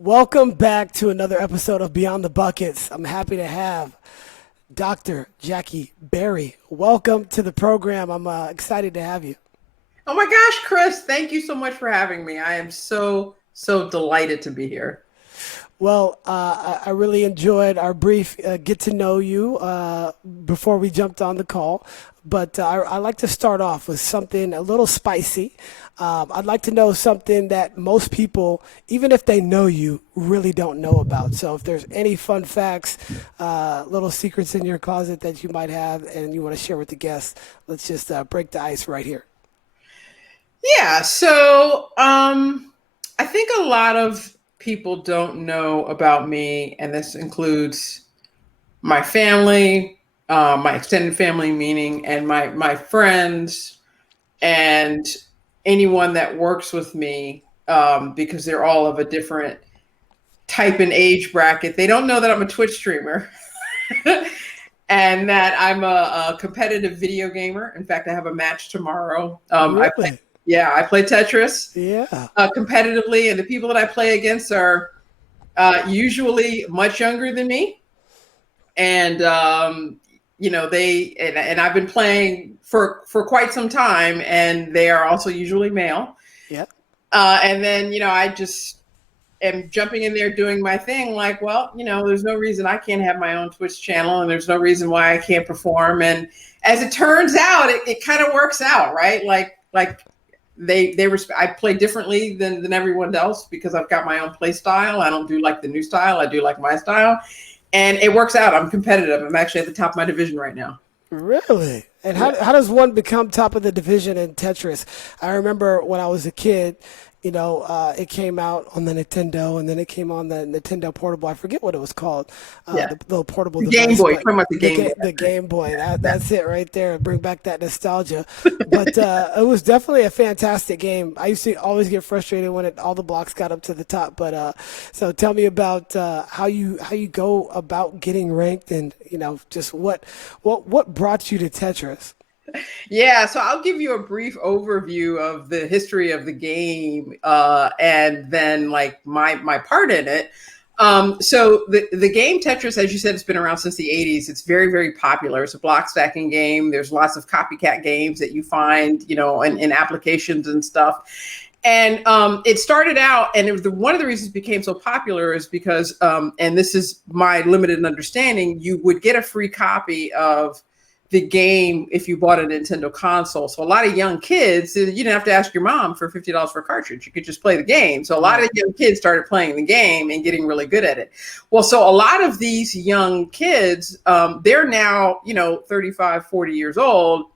Welcome back to another episode of Beyond the Buckets. I'm happy to have Dr. Jackie Berry. Welcome to the program. I'm excited to have you. Oh my gosh, Chris, thank you so much for having me. I am so delighted to be here. Well, I really enjoyed our brief get to know you before we jumped on the call. But I like to start off with something a little spicy. I'd like to know something that most people, even if they know you, really don't know about. So if there's any fun facts, little secrets in your closet that you might have and you want to share with the guests, let's just break the ice right here. Yeah, so I think a lot of people don't know about me, and this includes my family, my extended family, meaning, and my friends, and anyone that works with me, because they're all of a different type and age bracket. They don't know that I'm a Twitch streamer. And that I'm a competitive video gamer. In fact, I have a match tomorrow. Really? I play Tetris Yeah. competitively, and the people that I play against are usually much younger than me. And and I've been playing for quite some time, and they are also usually male. Yeah. And then I just am jumping in there doing my thing. Like, well, there's no reason I can't have my own Twitch channel, and there's no reason why I can't perform. And as it turns out, it kind of works out, right? Like I play differently than everyone else because I've got my own play style. I don't do like the new style. I do like my style, and it works out. I'm competitive. I'm actually at the top of my division right now. Really? And how does one become top of the division in Tetris? I remember when I was a kid, it came out on the Nintendo, and then it came on the Nintendo Portable. I forget what it was called, Yeah. the little portable The device. Game Boy. But You're talking about the Game Boy. the Game Boy. That's it right there. Bring back that nostalgia. But it was definitely a fantastic game. I used to always get frustrated when all the blocks got up to the top. But so tell me about how you go about getting ranked, and just what brought you to Tetris. Yeah, so I'll give you a brief overview of the history of the game, and then like my part in it. So the game Tetris, as you said, it's been around since the 80s. It's very, very popular. It's a block stacking game. There's lots of copycat games that you find, in applications and stuff. And it started out, and one of the reasons it became so popular is because, and this is my limited understanding, you would get a free copy of the game if you bought a Nintendo console. So a lot of young kids, you didn't have to ask your mom for $50 for a cartridge. You could just play the game. So a lot of young kids started playing the game and getting really good at it. Well, so a lot of these young kids, they're now, 35, 40 years old,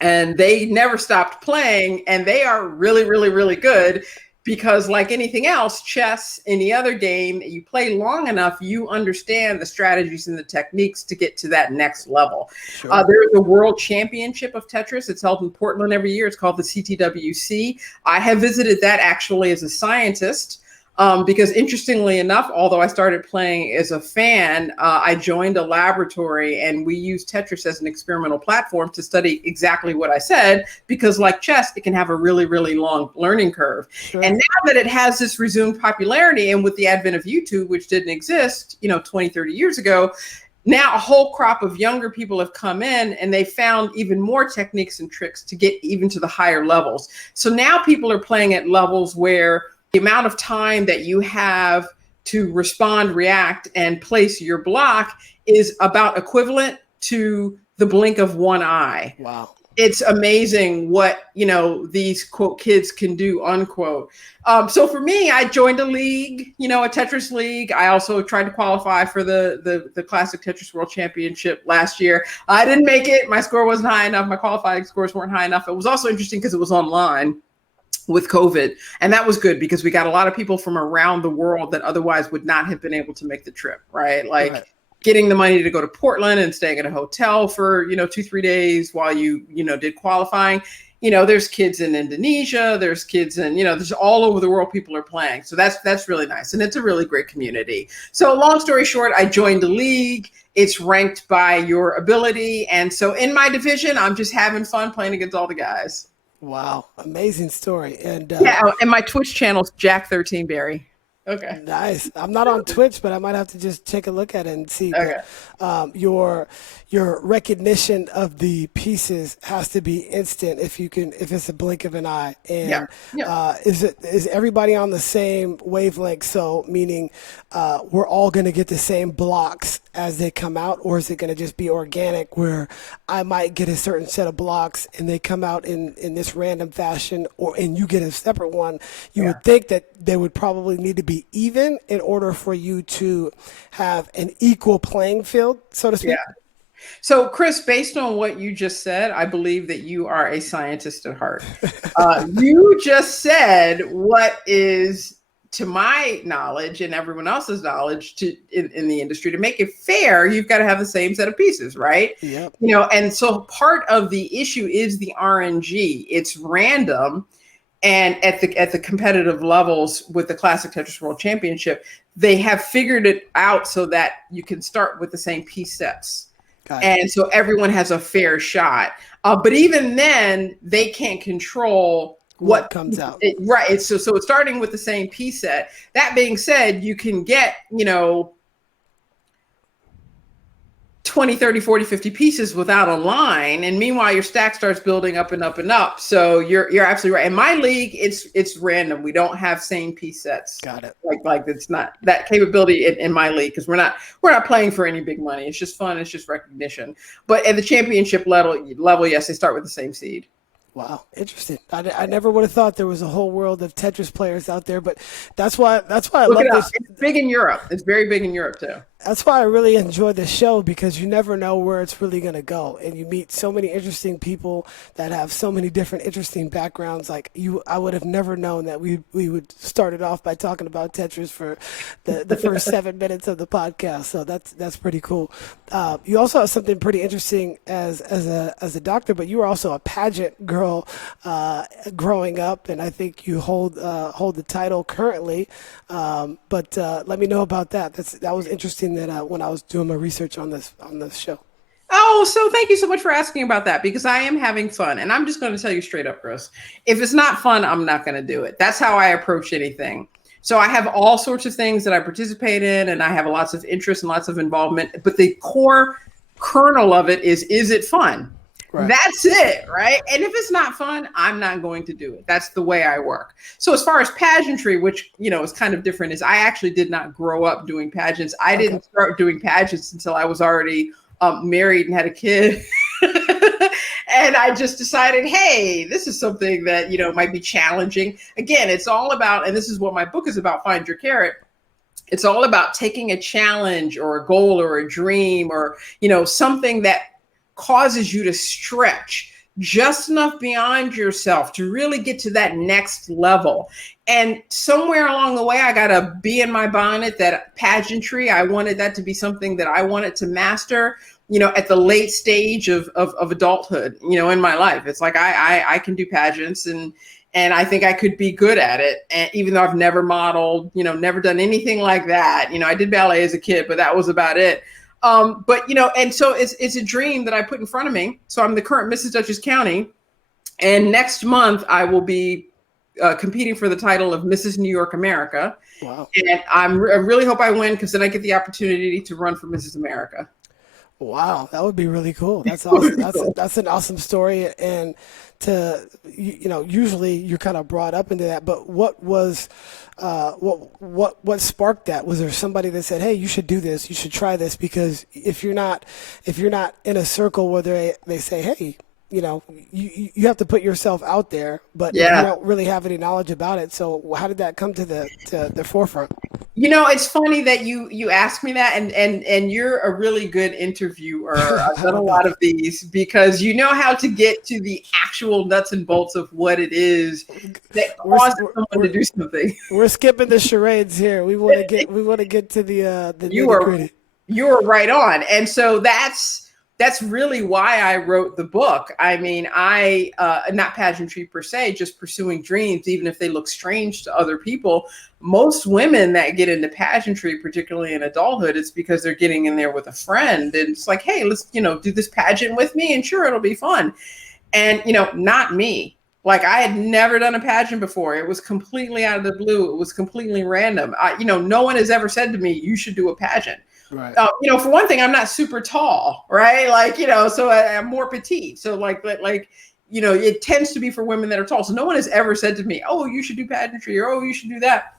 and they never stopped playing, and they are really, really, really good. Because like anything else, chess, any other game, you play long enough, you understand the strategies and the techniques to get to that next level. Sure. There's a world championship of Tetris. It's held in Portland every year. It's called the CTWC. I have visited that actually as a scientist. Because interestingly enough, although I started playing as a fan, I joined a laboratory, and we used Tetris as an experimental platform to study exactly what I said, because like chess, it can have a really, really long learning curve. Sure. And now that it has this resumed popularity, and with the advent of YouTube, which didn't exist, 20, 30 years ago, now a whole crop of younger people have come in, and they found even more techniques and tricks to get even to the higher levels. So now people are playing at levels where the amount of time that you have to respond, react, and place your block is about equivalent to the blink of one eye. Wow. It's amazing what, these quote kids can do, unquote. So for me, I joined a league, a Tetris league. I also tried to qualify for the Classic Tetris World Championship last year. I didn't make it. My score wasn't high enough. My qualifying scores weren't high enough. It was also interesting because it was online with COVID. And that was good because we got a lot of people from around the world that otherwise would not have been able to make the trip, right? Like getting the money to go to Portland and staying at a hotel for, 2-3 days while you did qualifying. There's kids in Indonesia, there's kids in, there's all over the world people are playing. So that's really nice. And it's a really great community. So long story short, I joined the league. It's ranked by your ability. And so in my division, I'm just having fun playing against all the guys. Wow, amazing story. And yeah, and my Twitch channel's Jack13 Berry. Okay. Nice. I'm not on Twitch, but I might have to just take a look at it and see. But Okay. your recognition of the pieces has to be instant if it's a blink of an eye. Yeah. And Yeah. is everybody on the same wavelength? So meaning we're all going to get the same blocks as they come out, or is it going to just be organic where I might get a certain set of blocks and they come out in this random fashion, and you get a separate one? You Yeah. would think that they would probably need to be even in order for you to have an equal playing field, so to Yeah. speak. So, Chris, based on what you just said, I believe that you are a scientist at heart. You just said what is, to my knowledge and everyone else's knowledge, in the industry, to make it fair, you've got to have the same set of pieces, right? Yep. And so part of the issue is the RNG. It's random. And at the competitive levels with the Classic Tetris World Championship, they have figured it out so that you can start with the same piece sets. And so everyone has a fair shot. But even then, they can't control What comes out. Right. So it's starting with the same piece set. That being said, you can get, 20, 30, 40, 50 pieces without a line. And meanwhile, your stack starts building up and up and up. So you're absolutely right. In my league, it's random. We don't have same piece sets. Got it. Like it's not that capability in my league, because we're not playing for any big money. It's just fun. It's just recognition. But at the championship level, yes, they start with the same seed. Wow, interesting. I never would have thought there was a whole world of Tetris players out there, but that's why I Look love it up. this. It's big in Europe. It's very big in Europe too. That's why I really enjoy this show, because you never know where it's really going to go. And you meet so many interesting people that have so many different interesting backgrounds. Like I would have never known that we would start it off by talking about Tetris for the first 7 minutes of the podcast. So that's pretty cool. You also have something pretty interesting as a doctor, but you were also a pageant girl growing up, and I think you hold the title currently. But let me know about that. That was interesting. That when I was doing my research on this show. Oh, so thank you so much for asking about that, because I am having fun. And I'm just going to tell you straight up, Chris, if it's not fun, I'm not going to do it. That's how I approach anything. So I have all sorts of things that I participate in, and I have lots of interest and lots of involvement. But the core kernel of it is it fun? Right. That's it, right? And if it's not fun, I'm not going to do it. That's the way I work. So as far as pageantry, which, is kind of different, is I actually did not grow up doing pageants. I didn't start doing pageants until I was already married and had a kid. And I just decided, hey, this is something that, might be challenging. Again, it's all about, and this is what my book is about, Find Your Carrot. It's all about taking a challenge or a goal or a dream or, something that causes you to stretch just enough beyond yourself to really get to that next level. And somewhere along the way, I got a bee in my bonnet that pageantry, I wanted that to be something that I wanted to master, at the late stage of adulthood, in my life. It's like, I can do pageants, and I think I could be good at it. And even though I've never modeled, never done anything like that. I did ballet as a kid, but that was about it. But, and so it's a dream that I put in front of me. So I'm the current Mrs. Dutchess County. And next month I will be competing for the title of Mrs. New York America. Wow. And I really hope I win, because then I get the opportunity to run for Mrs. America. Wow, that would be really cool. That's awesome. That's an awesome story. And usually you're kind of brought up into that, but what was what sparked that? Was there somebody that said, hey, you should do this, you should try this? Because if you're not in a circle where they say, hey, you have to put yourself out there, but you don't really have any knowledge about it. So how did that come to the forefront? It's funny that you asked me that, and you're a really good interviewer. I've done a lot of these, because you know how to get to the actual nuts and bolts of what it is that causes someone to do something. We're skipping the charades here. We want to get to the nitty-gritty. You are right on. And so that's really why I wrote the book. I mean, not pageantry per se, just pursuing dreams, even if they look strange to other people. Most women that get into pageantry, particularly in adulthood, it's because they're getting in there with a friend. And it's like, hey, let's, do this pageant with me, and sure, it'll be fun. And, not me. Like I had never done a pageant before. It was completely out of the blue. It was completely random. No one has ever said to me, you should do a pageant. Right. For one thing, I'm not super tall, right? Like, so I'm more petite. So it tends to be for women that are tall. So no one has ever said to me, oh, you should do pageantry, or oh, you should do that.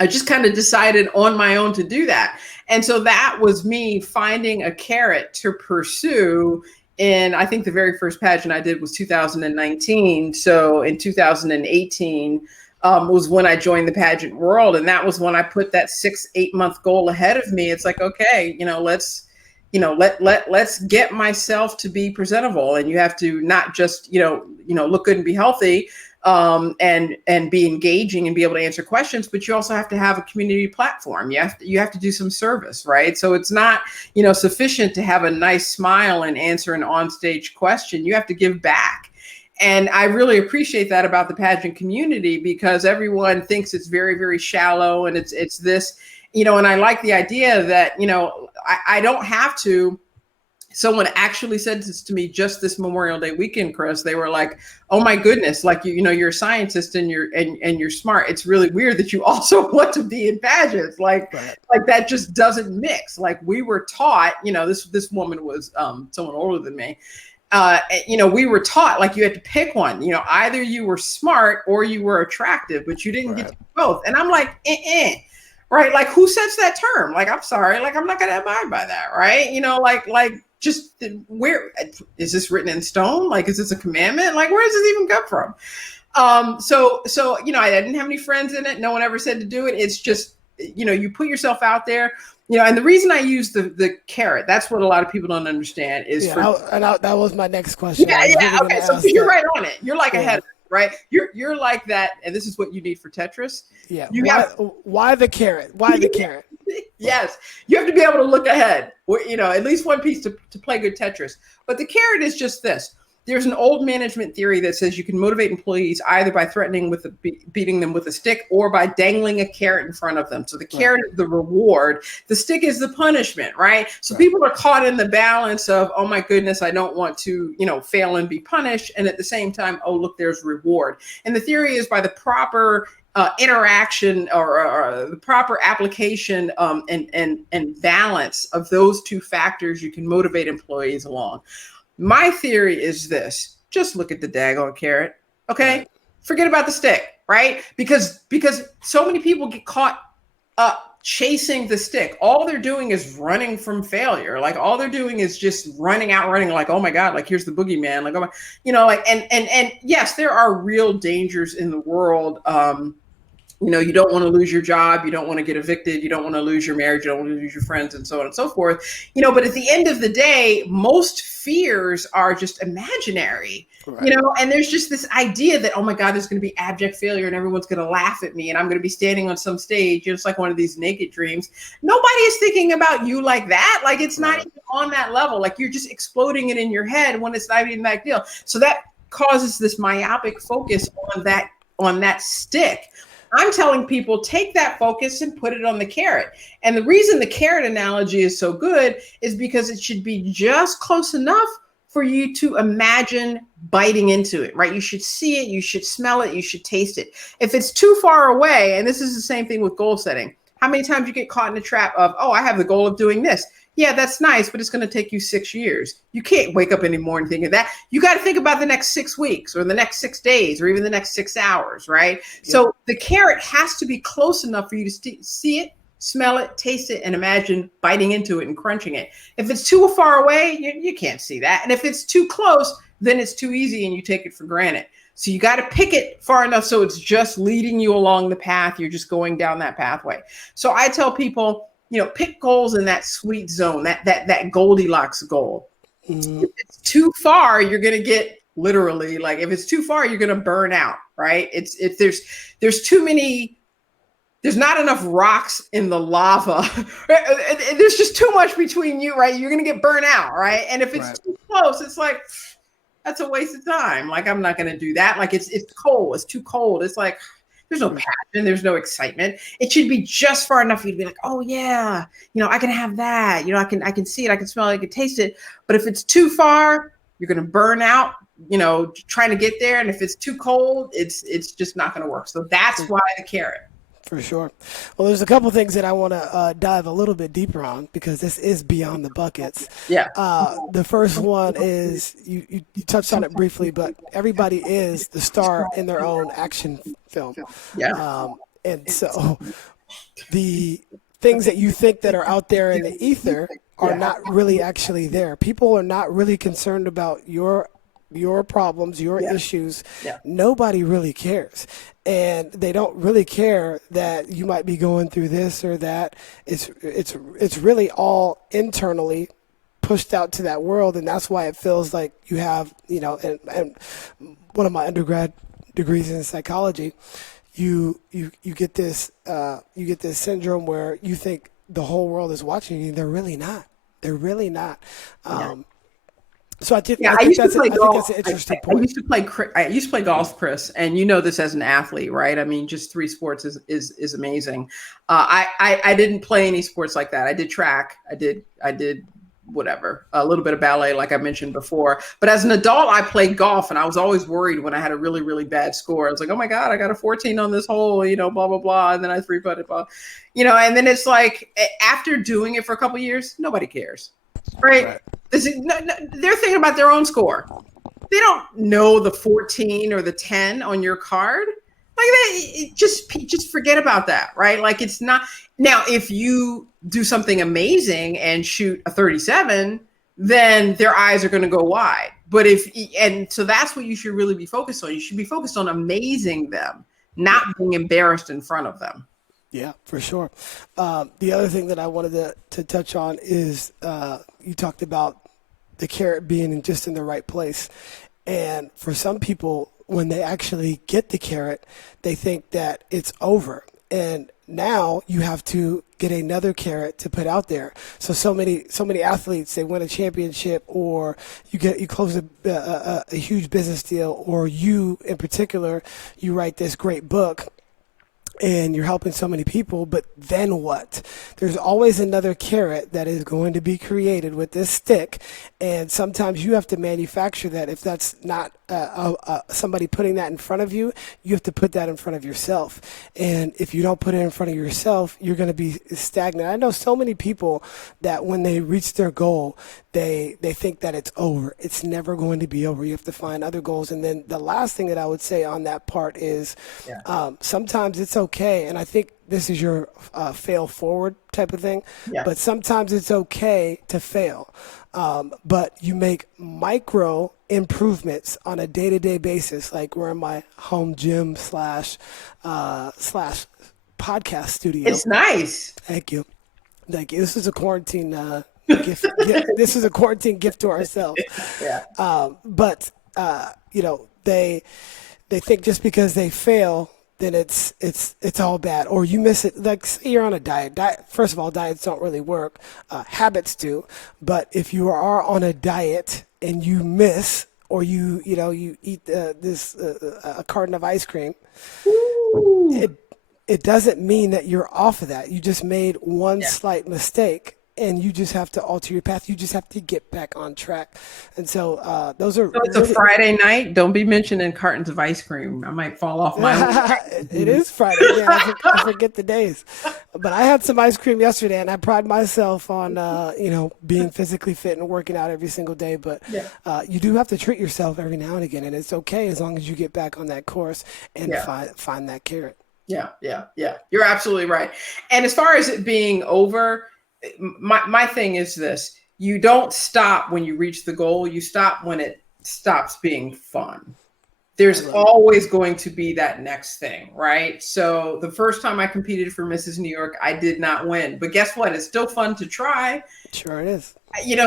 I just kind of decided on my own to do that. And so that was me finding a carrot to pursue. And I think the very first pageant I did was 2019. So in 2018 was when I joined the pageant world. And that was when I put that 6-8 month goal ahead of me. It's like, okay, let's get myself to be presentable. And you have to not just, look good and be healthy, and be engaging and be able to answer questions, but you also have to have a community platform. You have to do some service, right? So it's not, sufficient to have a nice smile and answer an onstage question. You have to give back. And I really appreciate that about the pageant community, because everyone thinks it's very, very shallow, and it's this, and I like the idea that, I don't have to. Someone actually said this to me just this Memorial Day weekend, Chris. They were like, "Oh my goodness, like you're a scientist and you're smart. It's really weird that you also want to be in pageants. Like that just doesn't mix." Like we were taught, this woman was someone older than me. We were taught like you had to pick one. Either you were smart or you were attractive, but you didn't get to both. And I'm like, right? Like who sets that term? Like I'm sorry, like I'm not gonna abide by that, right? Just where is this written in stone? Like, is this a commandment? Like, where does this even come from? So, I didn't have any friends in it. No one ever said to do it. It's just, you put yourself out there, and the reason I use the carrot, that's what a lot of people don't understand is that was my next question. Yeah. Okay. So you're right on it. You're like ahead of it, right? You're like that. And this is what you need for Tetris. Yeah. Why the carrot? Why the carrot? Yes, you have to be able to look ahead, at least one piece to play good Tetris. But the carrot is just this. There's an old management theory that says you can motivate employees either by threatening beating them with a stick or by dangling a carrot in front of them. So the carrot is the reward. The stick is the punishment, right? So people are caught in the balance of, oh my goodness, I don't want to, fail and be punished. And at the same time, oh, look, there's reward. And the theory is by the proper interaction or the proper application and balance of those two factors, you can motivate employees along. My theory is this: just look at the daggone carrot, okay? Forget about the stick, right? Because so many people get caught up chasing the stick. All they're doing is running from failure. Like all they're doing is just running, like, oh my God, like here's the boogeyman. Like, oh my, and yes, there are real dangers in the world. You don't want to lose your job. You don't want to get evicted. You don't want to lose your marriage. You don't want to lose your friends, and so on and so forth. But at the end of the day, most fears are just imaginary, and there's just this idea that, oh my God, there's going to be abject failure and everyone's going to laugh at me and I'm going to be standing on some stage, just like one of these naked dreams. Nobody is thinking about you like that. Like it's not even on that level. Like you're just exploding it in your head when it's not even that deal. So that causes this myopic focus on that stick. I'm telling people, take that focus and put it on the carrot. And the reason the carrot analogy is so good is because it should be just close enough for you to imagine biting into it, right? You should see it, you should smell it, you should taste it. If it's too far away, and this is the same thing with goal setting, how many times you get caught in the trap of, oh, I have the goal of doing this. Yeah, that's nice, but it's going to take you 6 years. You can't wake up anymore and think of that. You got to think about the next 6 weeks or the next 6 days or even the next 6 hours, right? Yep. So the carrot has to be close enough for you to see it, smell it, taste it, and imagine biting into it and crunching it. If it's too far away, you can't see that. And if it's too close, then it's too easy and you take it for granted. So you got to pick it far enough so it's just leading you along the path. You're just going down that pathway. So I tell people, pick goals in that sweet zone, that Goldilocks goal. Mm-hmm. If it's too far, you're going to get literally, like if it's too far, you're going to burn out, right? There's too many, there's not enough rocks in the lava. There's just too much between you, right? You're going to get burnt out, right? And if it's too close, it's like, that's a waste of time. Like, I'm not going to do that. Like it's cold. It's too cold. It's like, there's no passion. There's no excitement. It should be just far enough for you to be like, oh yeah, I can have that. I can see it. I can smell it. I can taste it. But if it's too far, You're going to burn out, trying to get there. And if it's too cold, it's just not going to work. So that's why the carrot. For sure. Well, there's a couple things that I want to dive a little bit deeper on because this is beyond the buckets. Yeah. The first one is you touched on it briefly, but everybody is the star in their own action film. Yeah. And so the things that you think that are out there in the ether are not really actually there. People are not really concerned about your problems, your issues. Yeah. Nobody really cares. And they don't really care that you might be going through this or that. It's really all internally pushed out to that world, and that's why it feels like you have, and one of my undergrad degrees in psychology, you get this syndrome where you think the whole world is watching you. They're really not. They're really not. So I think that's an interesting point. I used to play golf, Chris, and you know this as an athlete, right? I mean, just 3 sports is amazing. I didn't play any sports like that. I did track. I did whatever, a little bit of ballet, like I mentioned before. But as an adult, I played golf, and I was always worried when I had a really, really bad score. I was like, oh my God, I got a 14 on this hole, blah, blah, blah. And then I 3-putted, blah, and then it's like, after doing it for a couple of years, nobody cares, right? They're thinking about their own score. They don't know the 14 or the 10 on your card. Like just forget about that, right? Like it's not. Now, if you do something amazing and shoot a 37, then their eyes are going to go wide. But so that's what you should really be focused on. You should be focused on amazing them, not being embarrassed in front of them. Yeah, for sure. The other thing that I wanted to touch on is you talked about the carrot being just in the right place. And for some people, when they actually get the carrot, they think that it's over. And now you have to get another carrot to put out there. So many athletes, they win a championship, or you close a huge business deal, or you in particular, you write this great book and you're helping so many people, but then what? There's always another carrot that is going to be created with this stick, and sometimes you have to manufacture that. If that's not somebody putting that in front of you, you have to put that in front of yourself. And if you don't put it in front of yourself, you're going to be stagnant. I know so many people that when they reach their goal, they think that it's over. It's never going to be over. You have to find other goals. And then the last thing that I would say on that part is sometimes it's okay. And I think this is your fail forward type of thing. Yeah. But sometimes it's okay to fail. But you make micro improvements on a day-to-day basis. Like we're in my home gym slash podcast studio. It's nice. Thank you. This is a quarantine gift. This is a quarantine gift to ourselves. Yeah. But they think just because they fail, then it's all bad, or you miss it. Like, say you're on a diet. First of all, diets don't really work. Habits do. But if you are on a diet and you miss, or you eat a carton of ice cream, it doesn't mean that you're off of that. You just made one slight mistake, and you just have to alter your path. You just have to get back on track. And so those are. So it's a Friday night. Don't be mentioning cartons of ice cream. I might fall off my. It is Friday. Yeah, I forget the days. But I had some ice cream yesterday, and I pride myself on being physically fit and working out every single day. But you do have to treat yourself every now and again, and it's okay as long as you get back on that course and find that carrot. Yeah. You're absolutely right. And as far as it being over, my thing is this: you don't stop when you reach the goal. You stop when it stops being fun. There's always going to be that next thing, right? So the first time I competed for Mrs. New York, I did not win, but guess what? It's still fun to try. Sure it is.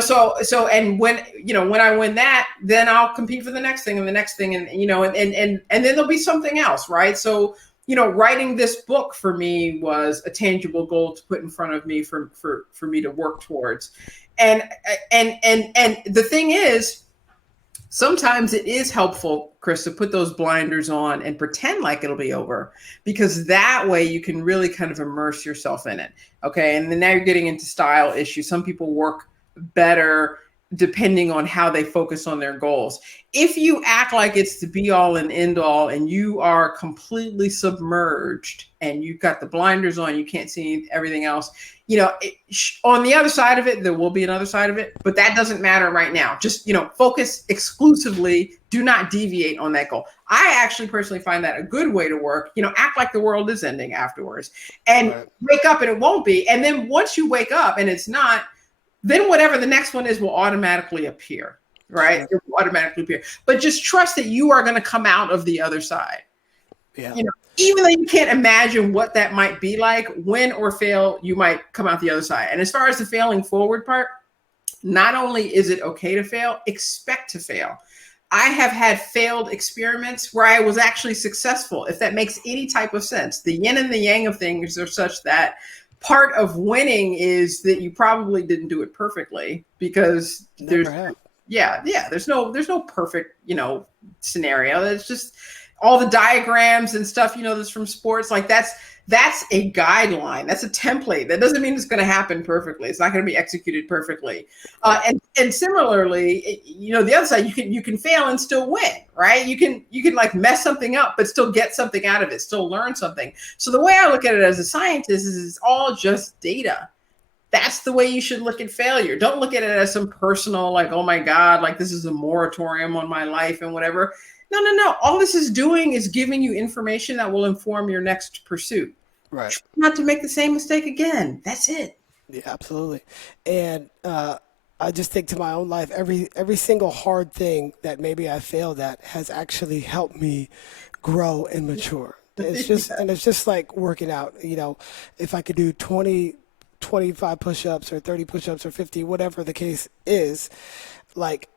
So and when I win that, then I'll compete for the next thing and the next thing, and then there'll be something else, right? So writing this book for me was a tangible goal to put in front of me for me to work towards. And the thing is, sometimes it is helpful, Chris, to put those blinders on and pretend like it'll be over, because that way you can really kind of immerse yourself in it. Okay. And then now you're getting into style issues. Some people work better depending on how they focus on their goals. If you act like it's the be all and end all and you are completely submerged and you've got the blinders on, you can't see everything else, on the other side of it, there will be another side of it, but that doesn't matter right now. Just, focus exclusively, do not deviate on that goal. I actually personally find that a good way to work, act like the world is ending afterwards and wake up and it won't be. And then once you wake up and it's not, then whatever the next one is will automatically appear, right? Sure. It will automatically appear. But just trust that you are going to come out of the other side. Yeah. Even though you can't imagine what that might be like, win or fail, you might come out the other side. And as far as the failing forward part, not only is it okay to fail, expect to fail. I have had failed experiments where I was actually successful, if that makes any type of sense. The yin and the yang of things are such that part of winning is that you probably didn't do it perfectly, because there's no perfect, scenario. It's just all the diagrams and stuff, that's from sports. Like that's a guideline. That's a template. That doesn't mean it's going to happen perfectly. It's not going to be executed perfectly. And similarly, the other side, you can fail and still win, right? You can like mess something up, but still get something out of it, still learn something. So the way I look at it as a scientist is it's all just data. That's the way you should look at failure. Don't look at it as some personal, like, oh my God, like this is a moratorium on my life and whatever. No. All this is doing is giving you information that will inform your next pursuit. Right. Try not to make the same mistake again. That's it. Yeah, absolutely. And I just think to my own life, every single hard thing that maybe I failed at has actually helped me grow and mature. It's just and it's just like working out. If I could do 25 push-ups or 30 push-ups or 50, whatever the case is, like,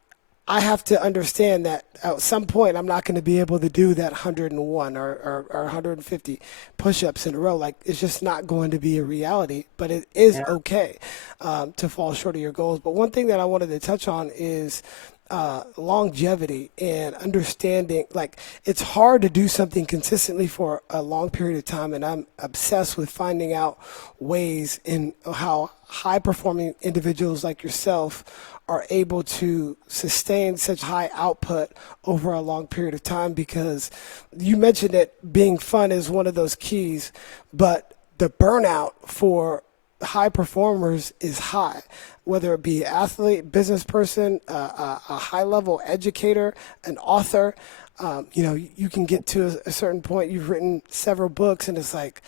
I have to understand that at some point I'm not going to be able to do that 101 or 150 push-ups in a row. Like, it's just not going to be a reality, but it is okay to fall short of your goals. But one thing that I wanted to touch on is longevity and understanding. Like, it's hard to do something consistently for a long period of time, and I'm obsessed with finding out ways in how high-performing individuals like yourself are able to sustain such high output over a long period of time, because you mentioned that being fun is one of those keys, but the burnout for high performers is high, whether it be athlete, business person, a high-level educator, an author. You can get to a certain point. You've written several books, and it's like,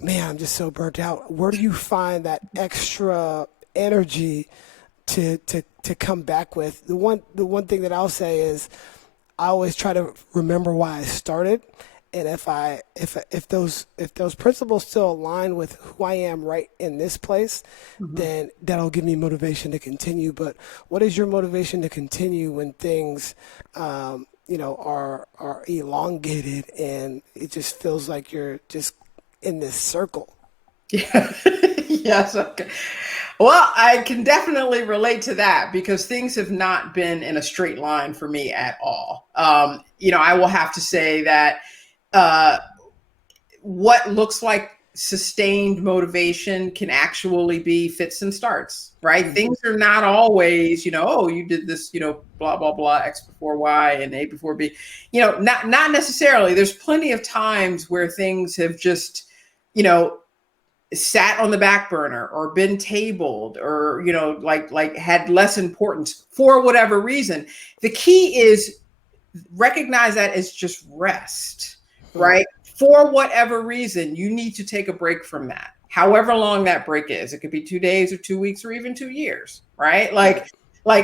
man, I'm just so burnt out. Where do you find that extra energy to come back with? The one thing that I'll say is I always try to remember why I started, and if those principles still align with who I am right in this place, then that'll give me motivation to continue. But what is your motivation to continue when things are elongated and it just feels like you're just in this circle? Yeah. Yes. Okay. Well, I can definitely relate to that, because things have not been in a straight line for me at all. I will have to say that what looks like sustained motivation can actually be fits and starts, right? Things are not always, you did this, blah, blah, blah, X before Y and A before B, not necessarily. There's plenty of times where things have just, sat on the back burner or been tabled or, like had less importance for whatever reason. The key is recognize that as just rest, right? For whatever reason, you need to take a break from that. However long that break is, it could be 2 days or 2 weeks or even 2 years, right?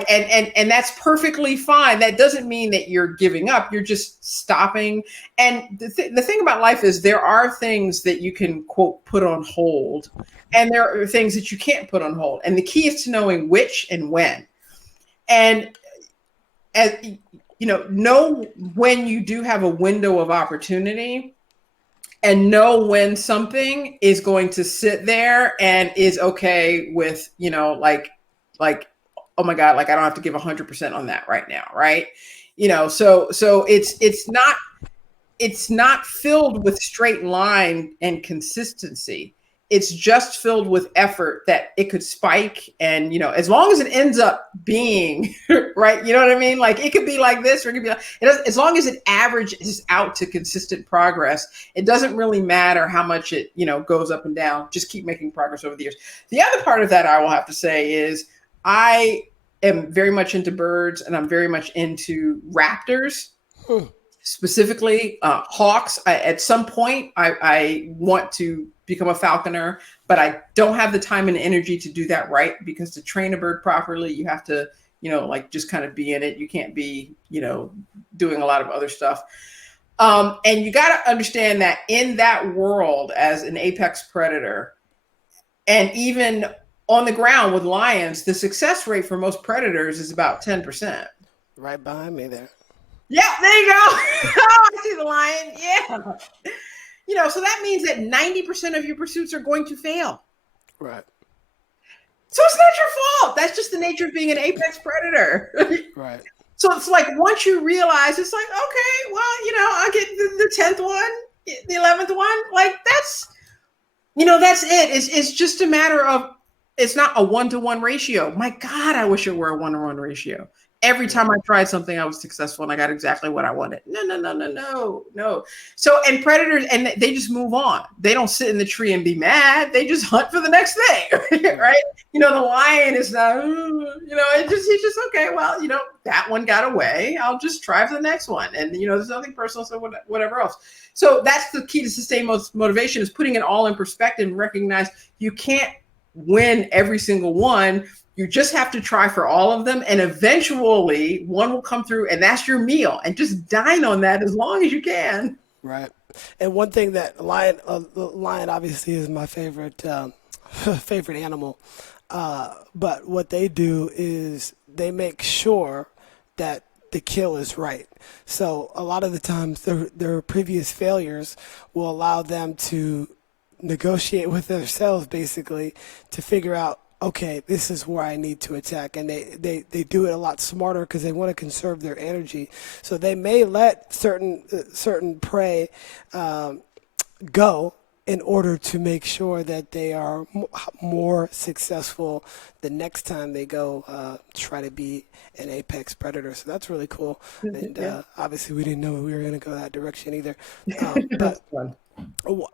And that's perfectly fine. That doesn't mean that you're giving up. You're just stopping. And the thing about life is there are things that you can, quote, put on hold, and there are things that you can't put on hold. And the key is to knowing which and when. And know when you do have a window of opportunity, and know when something is going to sit there and is okay with, like, oh my God, like I don't have to give 100% on that right now. Right. So it's not filled with straight line and consistency. it's just filled with effort that it could spike. And, as long as it ends up being right, you know what I mean? Like it could be like this, or it could be like, as long as it averages out to consistent progress, it doesn't really matter how much it, goes up and down. Just keep making progress over the years. The other part of that I will have to say is I am very much into birds, and I'm very much into raptors. Specifically hawks. At some point, I want to become a falconer, but I don't have the time and energy to do that right, because to train a bird properly, you have to, just kind of be in it. You can't be, doing a lot of other stuff. And you got to understand that in that world, as an apex predator, and even on the ground with lions, the success rate for most predators is about 10%. Right behind me there. Yeah, there you go. Oh, I see the lion. Yeah. So that means that 90% of your pursuits are going to fail. Right. So it's not your fault. That's just the nature of being an apex predator. Right. So it's like, once you realize, it's like, okay, well, I'll get the 10th one, the 11th one. Like that's it. It's just a matter of, it's not a 1-to-1 ratio. My God, I wish it were a 1-to-1 ratio. Every time I tried something, I was successful and I got exactly what I wanted. No. So, and predators, and they just move on. They don't sit in the tree and be mad. They just hunt for the next thing, right? The lion is not, he's just, okay, well, that one got away. I'll just try for the next one. And, there's nothing personal, so whatever else. So that's the key to sustained motivation, is putting it all in perspective and recognize you can't win every single one. You just have to try for all of them, and eventually one will come through, and that's your meal. And just dine on that as long as you can. Right. And one thing that the lion obviously is my favorite favorite animal. But what they do is they make sure that the kill is right. So a lot of the times their previous failures will allow them to negotiate with themselves, basically, to figure out, okay, this is where I need to attack. And they do it a lot smarter because they want to conserve their energy. So they may let certain prey go in order to make sure that they are more successful the next time they go try to be an apex predator. So that's really cool. And obviously we didn't know we were going to go that direction either. But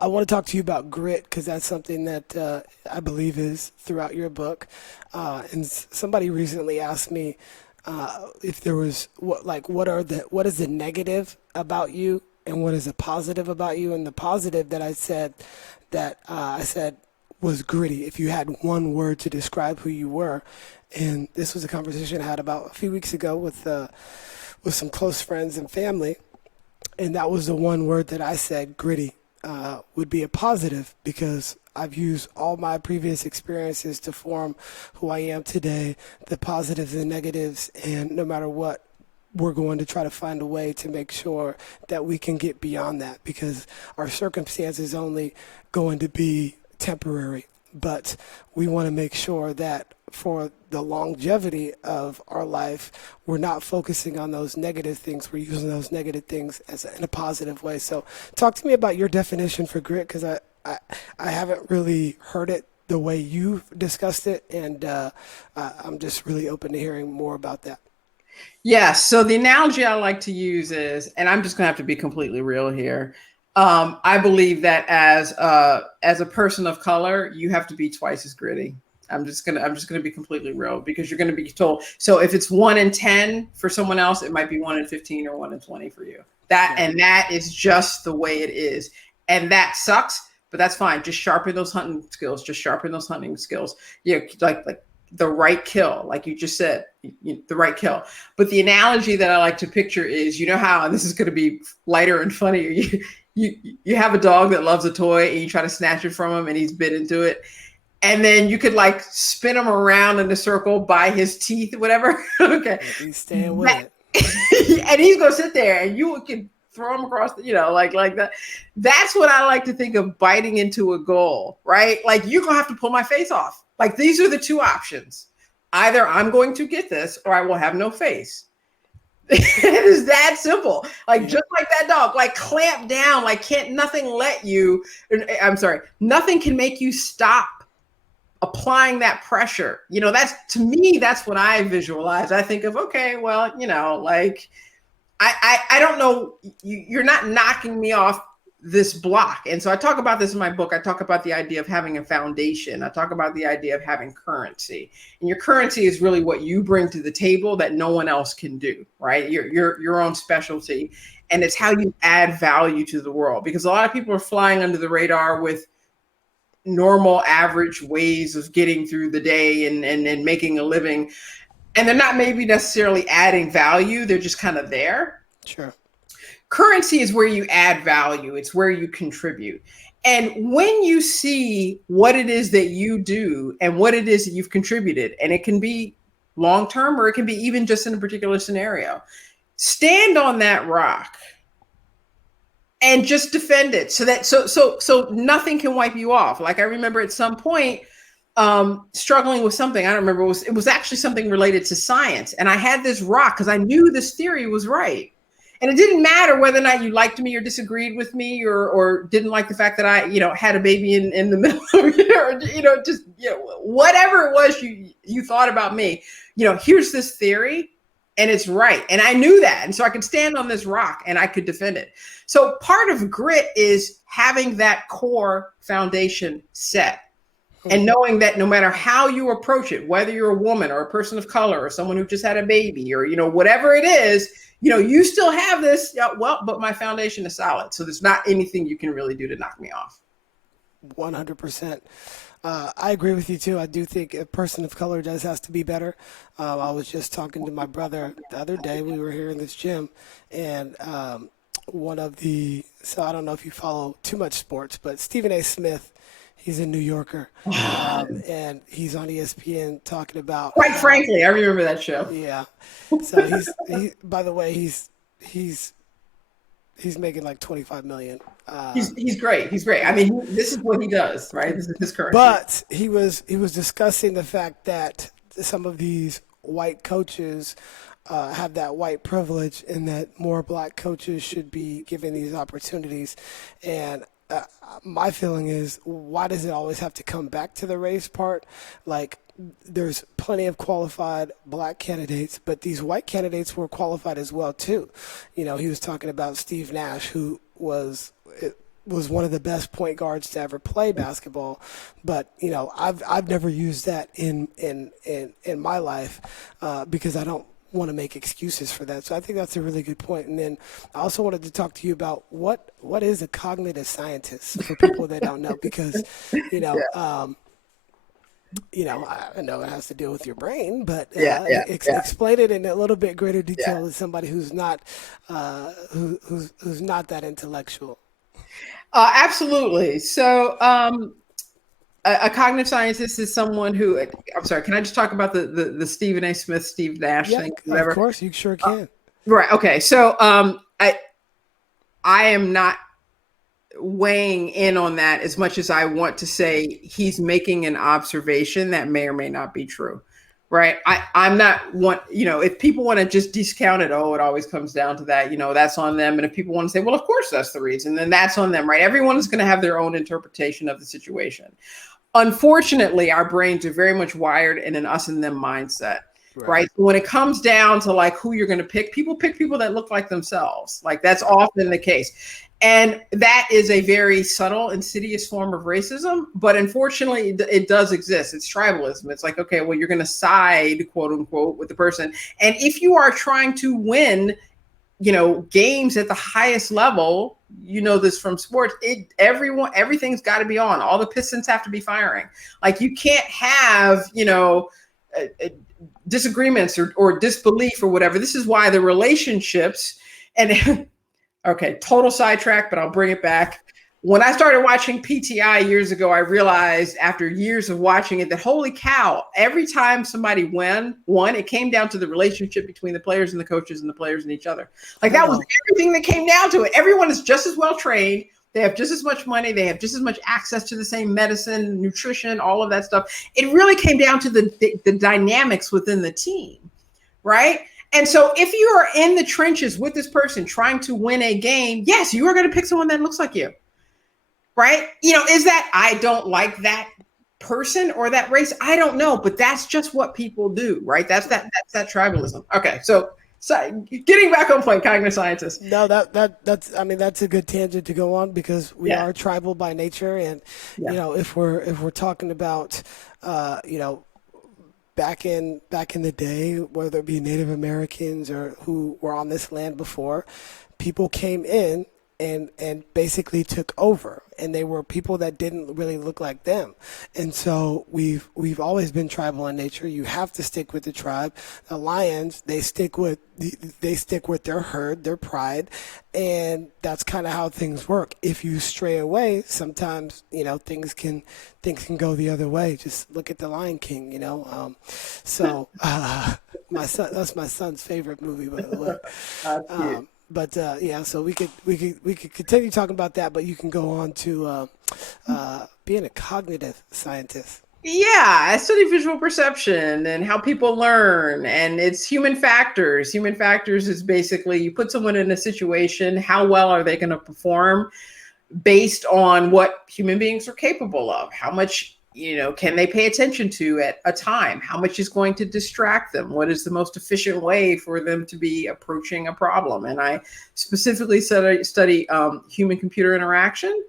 I want to talk to you about grit, because that's something that I believe is throughout your book. And somebody recently asked me if there was what is the negative about you and what is the positive about you. And the positive that I said was gritty. If you had one word to describe who you were, and this was a conversation I had about a few weeks ago with some close friends and family, and that was the one word that I said, gritty. Would be a positive, because I've used all my previous experiences to form who I am today, the positives and negatives, and no matter what, we're going to try to find a way to make sure that we can get beyond that, because our circumstances only going to be temporary. But we want to make sure that for the longevity of our life, we're not focusing on those negative things. We're using those negative things in a positive way. So talk to me about your definition for grit, because I haven't really heard it the way you've discussed it, and I'm just really open to hearing more about that. Yeah. So the analogy I like to use is, and I'm just going to have to be completely real here. I believe that as a person of color, you have to be twice as gritty. I'm just gonna be completely real, because you're gonna be told. So if it's 1 in 10 for someone else, it might be 1 in 15 or 1 in 20 for you. And that is just the way it is, and that sucks. But that's fine. Just sharpen those hunting skills. Yeah, like the right kill, like you just said, the right kill. But the analogy that I like to picture is, how, and this is going to be lighter and funnier. You have a dog that loves a toy, and you try to snatch it from him, and he's bit into it. And then you could like spin him around in a circle by his teeth, whatever. Okay. He's staying with it. And he's going to sit there, and you can throw him across, like that. That's what I like to think of biting into a goal, right? Like, you're going to have to pull my face off. Like, these are the two options. Either I'm going to get this, or I will have no face. It is that simple. Like, Yeah. just like that dog, like clamp down, like can't nothing let you, I'm sorry, nothing can make you stop applying that pressure. That's, to me, that's what I visualize. I think of, okay, well, like I don't know, you're not knocking me off this block. And so I talk about this in my book. I talk about the idea of having a foundation. I talk about the idea of having currency. And your currency is really what you bring to the table that no one else can do, right? Your own specialty. And it's how you add value to the world, because a lot of people are flying under the radar with normal, average ways of getting through the day and making a living. And they're not maybe necessarily adding value. They're just kind of there. Sure. Currency is where you add value. It's where you contribute. And when you see what it is that you do and what it is that you've contributed, and it can be long-term or it can be even just in a particular scenario, stand on that rock and just defend it so nothing can wipe you off. Like, I remember at some point struggling with something. I don't remember. It was actually something related to science. And I had this rock because I knew this theory was right. And it didn't matter whether or not you liked me or disagreed with me or didn't like the fact that I, had a baby in the middle of it, or, just, whatever it was you thought about me, here's this theory and it's right. And I knew that. And so I could stand on this rock and I could defend it. So part of grit is having that core foundation set. And knowing that no matter how you approach it, whether you're a woman or a person of color or someone who just had a baby or, whatever it is, you still have this, but my foundation is solid. So there's not anything you can really do to knock me off. 100%. I agree with you too. I do think a person of color has to be better. I was just talking to my brother the other day. We were here in this gym, and so I don't know if you follow too much sports, but Stephen A. Smith, he's a New Yorker, and he's on ESPN talking about. Quite frankly, I remember that show. Yeah. So by the way, he's making like 25 million. He's great. He's great. I mean, this is what he does, right? This is his currency. But he was discussing the fact that some of these white coaches have that white privilege, and that more black coaches should be given these opportunities. And my feeling is, why does it always have to come back to the race part? Like, there's plenty of qualified black candidates, but these white candidates were qualified as well too. He was talking about Steve Nash, who was one of the best point guards to ever play basketball. But I've never used that in my life because I don't want to make excuses for that. So I think that's a really good point. And then I also wanted to talk to you about what is a cognitive scientist for people that don't know, because I know it has to deal with your brain, but explain it in a little bit greater detail to somebody who's not who's not that intellectual. Absolutely. So a cognitive scientist is someone who, I'm sorry, can I just talk about the Stephen A. Smith, Steve Nash thing? Whatever? Of course, you sure can. Right. Okay. So I am not weighing in on that as much as I want to say he's making an observation that may or may not be true. Right. I'm not if people want to just discount it, it always comes down to that, that's on them. And if people want to say, well, of course, that's the reason, then that's on them. Right. Everyone is going to have their own interpretation of the situation. Unfortunately, our brains are very much wired in an us and them mindset. Right. When it comes down to like who you're going to pick people that look like themselves. Like, that's often the case. And that is a very subtle, insidious form of racism. But unfortunately, it does exist. It's tribalism. It's like, okay, well, you're going to side, quote unquote, with the person. And if you are trying to win, games at the highest level, this from sports, everything's got to be on. All the pistons have to be firing. Like, you can't have, disagreements or disbelief or whatever. This is why the relationships and okay, total sidetrack, but I'll bring it back. When I started watching PTI years ago, I realized after years of watching it that, holy cow, every time somebody won, it came down to the relationship between the players and the coaches and the players and each other. Like, that was everything that came down to it. Everyone is just as well trained. They have just as much money. They have just as much access to the same medicine, nutrition, all of that stuff. It really came down to the dynamics within the team, right? And so if you are in the trenches with this person trying to win a game, yes, you are going to pick someone that looks like you. Right? Is that I don't like that person or that race? I don't know, but that's just what people do, right? That's that tribalism. Okay, so getting back on point, cognitive scientists. No, that's I mean that's a good tangent to go on because we Yeah, are tribal by nature, and yeah. if we're talking about you know back in the day, whether it be Native Americans or who were on this land before, people came in and basically took over, and they were people that didn't really look like them, and so we've always been tribal in nature. You have to stick with the tribe. The lions, they stick with their herd, their pride, and that's kind of how things work. If you stray away, sometimes things can go the other way. Just look at the Lion King, so that's my son's favorite movie, by the way. Cute. But yeah, so we could continue talking about that, but you can go on to being a cognitive scientist. Yeah, I study visual perception and how people learn, and it's human factors. Human factors is basically you put someone in a situation, how well are they going to perform based on what human beings are capable of? How much, can they pay attention to at a time? How much is going to distract them? What is the most efficient way for them to be approaching a problem? And I specifically study human computer interaction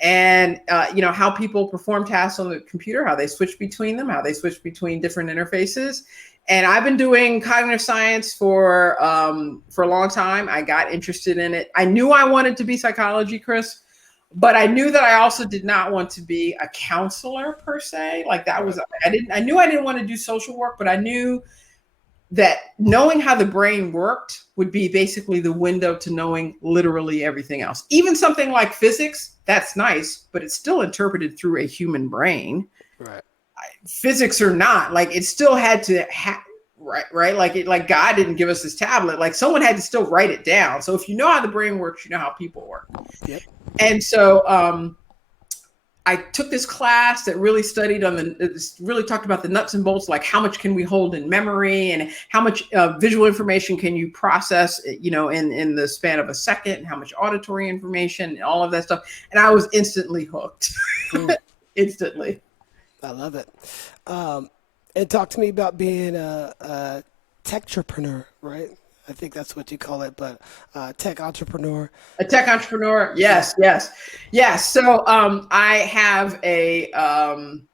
and how people perform tasks on the computer, how they switch between them, how they switch between different interfaces. And I've been doing cognitive science for a long time. I got interested in it. I knew I wanted to be psychology, Chris, but I knew that I also did not want to be a counselor per se. Like that Right. was I knew I didn't want to do social work, but I knew that knowing how the brain worked would be basically the window to knowing literally everything else. Even something like physics, that's nice, but it's still interpreted through a human brain. Right. Physics or not, like it still had to right, like God didn't give us this tablet, like someone had to still write it down. So if you know how the brain works, you know how people work. Yep. And so I took this class that really studied really talked about the nuts and bolts, like how much can we hold in memory and how much visual information can you process, in the span of a second, and how much auditory information and all of that stuff. And I was instantly hooked. Mm, Instantly. I love it. And talk to me about being a techtrepreneur, right? I think that's what you call it, but tech entrepreneur. A tech entrepreneur. Yeah. Yes. So I have I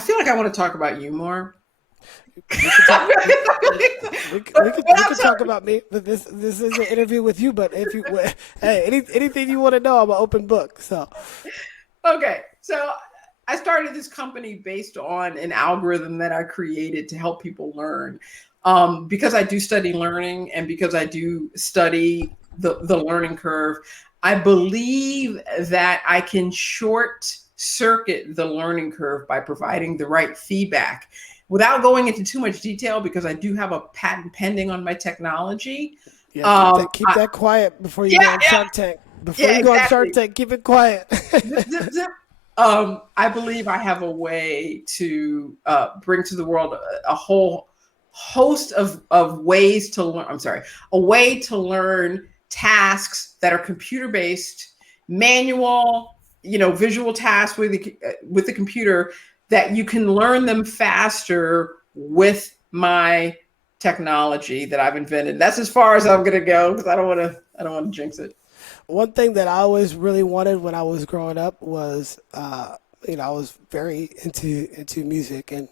feel like I want to talk about you more. We could talk. We could I'm talk about me, but this is an interview with you. But if you, hey, anything you want to know, I'm an open book. So Okay, so I started this company based on an algorithm that I created to help people learn. Because I do study learning and because I do study the learning curve, I believe that I can short circuit the learning curve by providing the right feedback. Without going into too much detail, because I do have a patent pending on my technology. yeah, keep that keep I, that quiet before you go yeah, on Shark Tank. Before yeah, you go on Shark exactly. Tank, keep it quiet. Zip, zip, zip. I believe I have a way to bring to the world a whole host of ways to learn. I'm sorry, a way to learn tasks that are computer based, manual, visual tasks with the computer that you can learn them faster with my technology that I've invented. That's as far as I'm going to go because I don't want to jinx it. One thing that I always really wanted when I was growing up was, I was very into music and,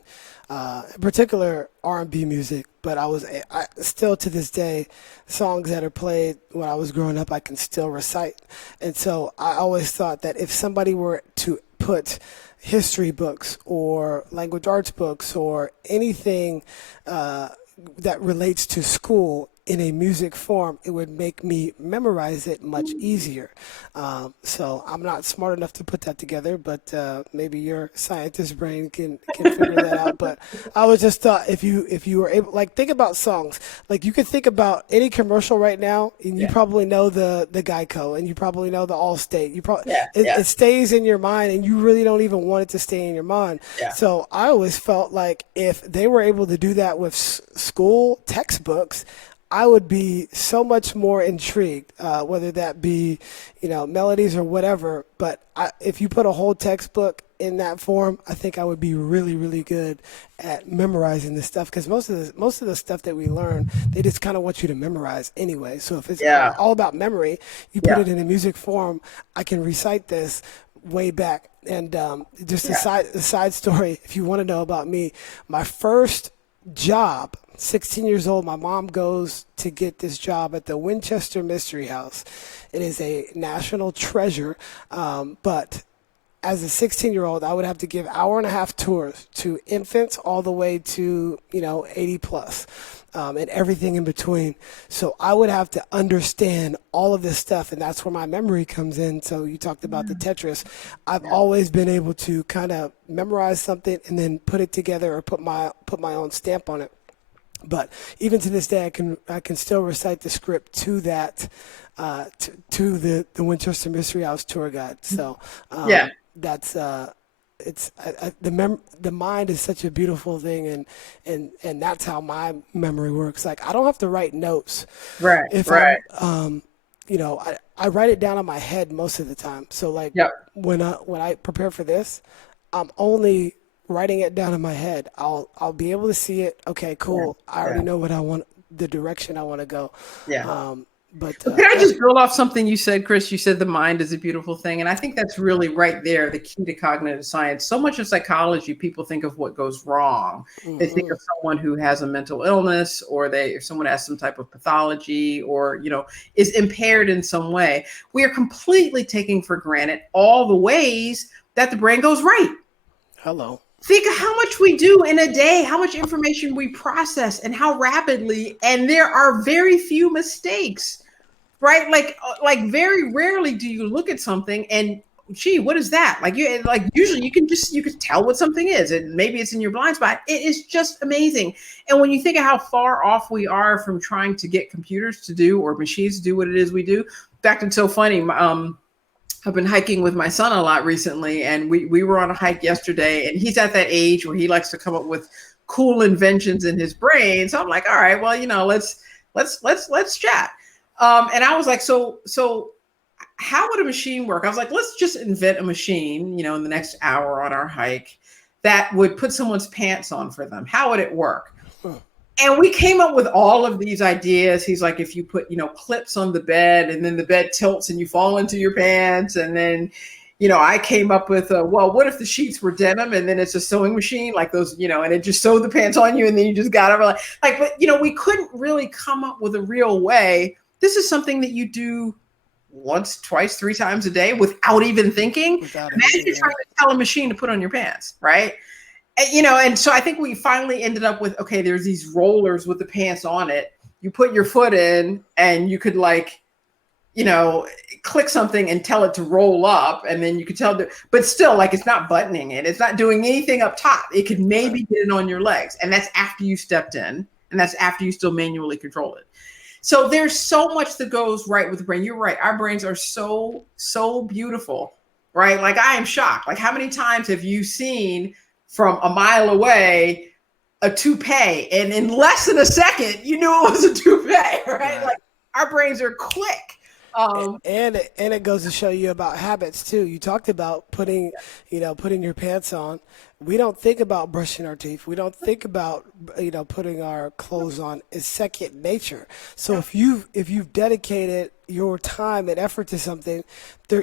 in particular R&B music. But I still to this day, songs that are played when I was growing up, I can still recite. And so I always thought that if somebody were to put history books or language arts books or anything that relates to school in a music form, it would make me memorize it much easier. So I'm not smart enough to put that together, but maybe your scientist brain can figure that out. But I was just thought if you were able, like, think about songs. Like, you could think about any commercial right now, and you Yeah. probably know the Geico, and you probably know the Allstate. You probably Yeah. it Yeah. stays in your mind, and you really don't even want it to stay in your mind. Yeah. So I always felt like if they were able to do that with school textbooks, I would be so much more intrigued, whether that be, melodies or whatever. But if you put a whole textbook in that form, I think I would be really, really good at memorizing this stuff. Because most of the stuff that we learn, they just kind of want you to memorize anyway. So if it's Yeah. all about memory, you put Yeah. it in a music form. I can recite this way back. And just Yeah. a side story, if you want to know about me, my first job, 16 years old, my mom goes to get this job at the Winchester Mystery House. It is a national treasure, but as a 16-year-old, I would have to give hour-and-a-half tours to infants all the way to 80 plus, and everything in between. So I would have to understand all of this stuff, and that's where my memory comes in. So you talked about the Tetris. I've always been able to kind of memorize something and then put it together or put my own stamp on it. But even to this day, I can still recite the script to that to the Winchester Mystery House tour guide. So Yeah. that's the mind is such a beautiful thing, and that's how my memory works. Like, I don't have to write notes Right. if Right. I write it down on my head most of the time. So, like, Yep. when I prepare for this, I'm only writing it down in my head. I'll be able to see it. Okay, Yeah. cool. I already Yeah. know what I want, the direction I want to go. Yeah. But Can I just build off something you said, Chris? You said the mind is a beautiful thing. And I think that's really right there, the key to cognitive science. So much of psychology, people think of what goes wrong. They think of someone who has a mental illness, or if someone has some type of pathology, or, is impaired in some way. We are completely taking for granted all the ways that the brain goes right. hello. Think of how much we do in a day, how much information we process, and how rapidly, and there are very few mistakes, right? Like very rarely do you look at something and, gee, what is that? Usually you can tell what something is, and maybe it's in your blind spot. It is just amazing. And when you think of how far off we are from trying to get computers to do, or machines to do what it is we do. In fact, it's so funny. I've been hiking with my son a lot recently, and we were on a hike yesterday, and he's at that age where he likes to come up with cool inventions in his brain. So I'm like, all right, well, let's chat. And I was like, so how would a machine work? I was like, let's just invent a machine, in the next hour on our hike that would put someone's pants on for them. How would it work? And we came up with all of these ideas. He's like, if you put, clips on the bed, and then the bed tilts and you fall into your pants. And then, I came up with, well, what if the sheets were denim, and then it's a sewing machine like those, and it just sewed the pants on you, and then you just got over but, we couldn't really come up with a real way. This is something that you do once, twice, 3 times a day without even thinking. Imagine trying to tell a machine to put on your pants, right? And so I think we finally ended up with, okay, there's these rollers with the pants on it. You put your foot in, and you could click something and tell it to roll up, and then you could tell but still, it's not buttoning it. It's not doing anything up top. It could maybe get it on your legs. And that's after you stepped in, and that's after you still manually control it. So there's so much that goes right with the brain. You're right. Our brains are so, so beautiful, right? Like, I am shocked. Like, how many times have you seen from a mile away a toupee, and in less than a second you knew it was a toupee, right? Like, our brains are quick. And it goes to show you about habits too. You talked about putting your pants on. We don't think about brushing our teeth. We don't think about putting our clothes on. It's second nature. So if you've dedicated your time and effort to something,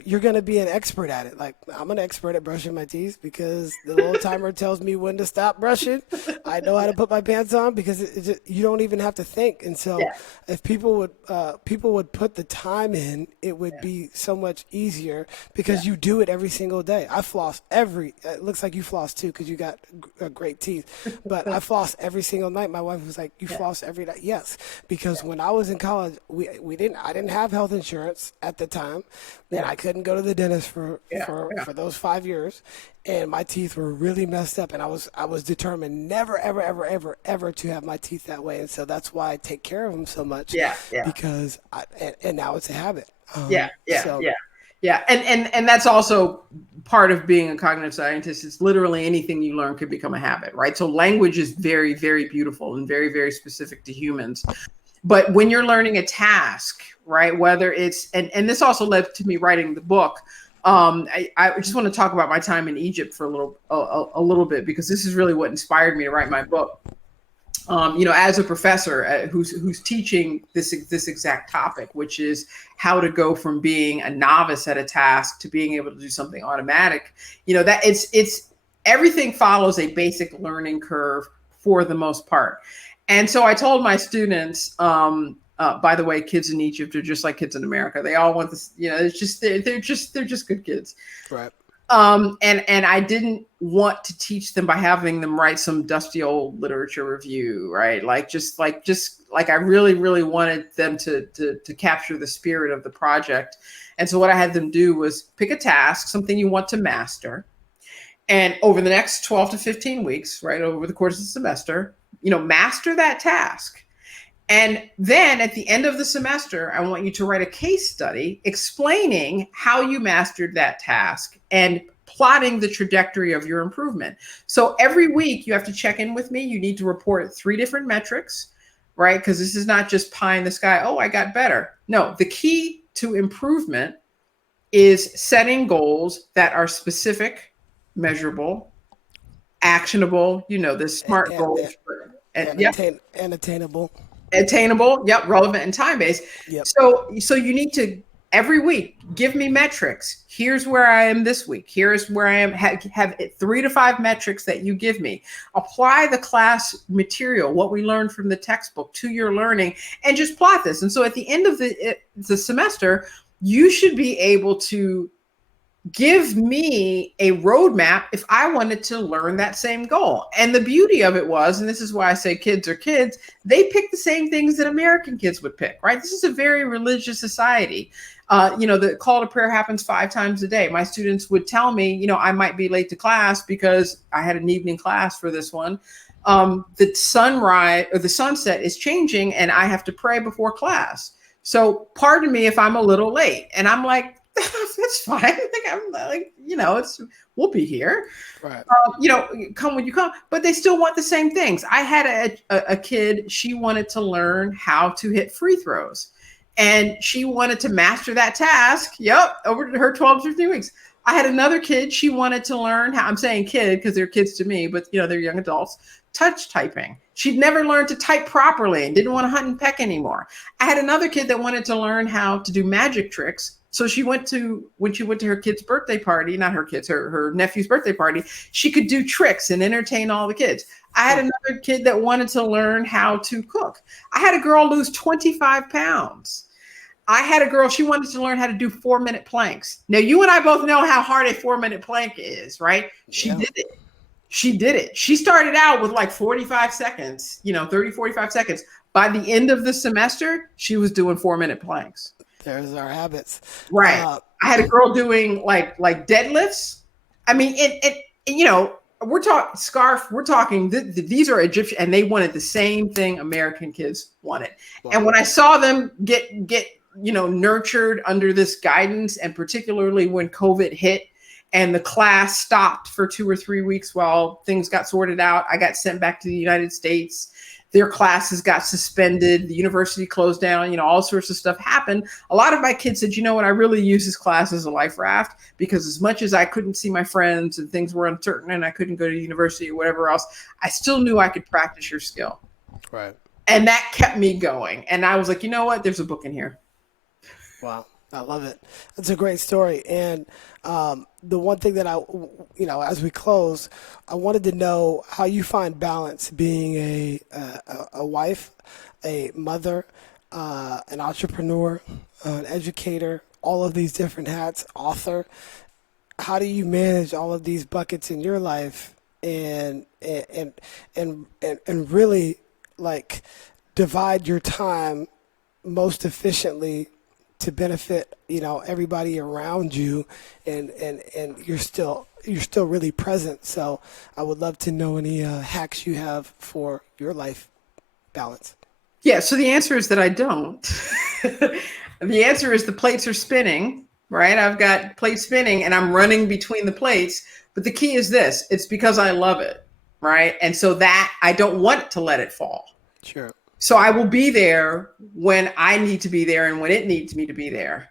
you're going to be an expert at it. Like, I'm an expert at brushing my teeth because the little timer tells me when to stop brushing. I know how to put my pants on because you don't even have to think. And so, Yeah. if people would put the time in, it would be so much easier because you do it every single day. I floss it looks like you floss too because you got great teeth, but I floss every single night. My wife was like, "You floss every night?" Yes, because when I was in college, I didn't have health insurance at the time, and I couldn't go to the dentist for those 5 years, and my teeth were really messed up, and I was determined never ever to have my teeth that way, and so that's why I take care of them so much, Yeah. Yeah. because and now it's a habit. Yeah, yeah, So yeah, yeah, and that's also part of being a cognitive scientist. It's literally anything you learn could become a habit, right? So language is very, very beautiful and very, very specific to humans. But when you're learning a task, right, whether it's and this also led to me writing the book. I just want to talk about my time in Egypt for a little bit because this is really what inspired me to write my book. As a professor who's teaching this exact topic, which is how to go from being a novice at a task to being able to do something automatic, that it's everything follows a basic learning curve for the most part. And so I told my students, by the way, kids in Egypt are just like kids in America. They all want this, it's just they're just good kids. right. And I didn't want to teach them by having them write some dusty old literature review, right? Just like I really, really wanted them to capture the spirit of the project. And so what I had them do was pick a task, something you want to master. And over the next 12 to 15 weeks, right, over the course of the semester, master that task. And then at the end of the semester, I want you to write a case study explaining how you mastered that task and plotting the trajectory of your improvement. So every week you have to check in with me. You need to report 3 different metrics, right? Because this is not just pie in the sky. Oh, I got better. No, the key to improvement is setting goals that are specific, measurable, actionable, the SMART and, goals. and, And, and attainable. Attainable, yep, relevant and time-based. Yep. So you need to every week give me metrics. Here's where I am this week. Here's where I am. Have 3 to 5 metrics that you give me. Apply the class material, what we learned from the textbook, to your learning, and just plot this. And so at the end of the semester, you should be able to give me a roadmap if I wanted to learn that same goal. And the beauty of it was, and this is why I say kids are kids, they pick the same things that American kids would pick, right? This is a very religious society. The call to prayer happens 5 times a day. My students would tell me, I might be late to class because I had an evening class for this one. The sunrise or the sunset is changing and I have to pray before class. So pardon me if I'm a little late. And I'm like, that's fine. We'll be here. Right. Come when you come. But they still want the same things. I had a kid. She wanted to learn how to hit free throws, and she wanted to master that task. Yep, over her 12 to 15 weeks. I had another kid. She wanted to learn how. I'm saying kid because they're kids to me, but they're young adults. Touch typing. She'd never learned to type properly and didn't want to hunt and peck anymore. I had another kid that wanted to learn how to do magic tricks. So when she went to her kid's birthday party, not her kid's, her nephew's birthday party, she could do tricks and entertain all the kids. I had another kid that wanted to learn how to cook. I had a girl lose 25 pounds. I had a girl, she wanted to learn how to do 4-minute planks. Now, you and I both know how hard a 4-minute plank is, right? She did it. She did it. She started out with like 45 seconds, 30, 45 seconds. By the end of the semester, she was doing 4-minute planks. There's our habits. Right. I had a girl doing like deadlifts. I mean, we're talking scarf. We're talking, these are Egyptian, and they wanted the same thing American kids wanted. Wow. And when I saw them get nurtured under this guidance, and particularly when COVID hit, and the class stopped for 2 or 3 weeks while things got sorted out. I got sent back to the United States. Their classes got suspended. The university closed down. All sorts of stuff happened. A lot of my kids said, I really use this class as a life raft because as much as I couldn't see my friends and things were uncertain and I couldn't go to university or whatever else, I still knew I could practice your skill. Right. And that kept me going. And I was like, you know what? There's a book in here. Wow, I love it. That's a great story. And the one thing that as we close, I wanted to know how you find balance being a wife, a mother, an entrepreneur, an educator, all of these different hats, author. How do you manage all of these buckets in your life and and really like divide your time most efficiently to benefit everybody around you and you're still really present. So I would love to know any hacks you have for your life balance. Yeah, so the answer is that I don't. The answer is the plates are spinning, right? I've got plates spinning and I'm running between the plates. But the key is this, it's because I love it, right? And so that I don't want to let it fall. Sure. So I will be there when I need to be there and when it needs me to be there.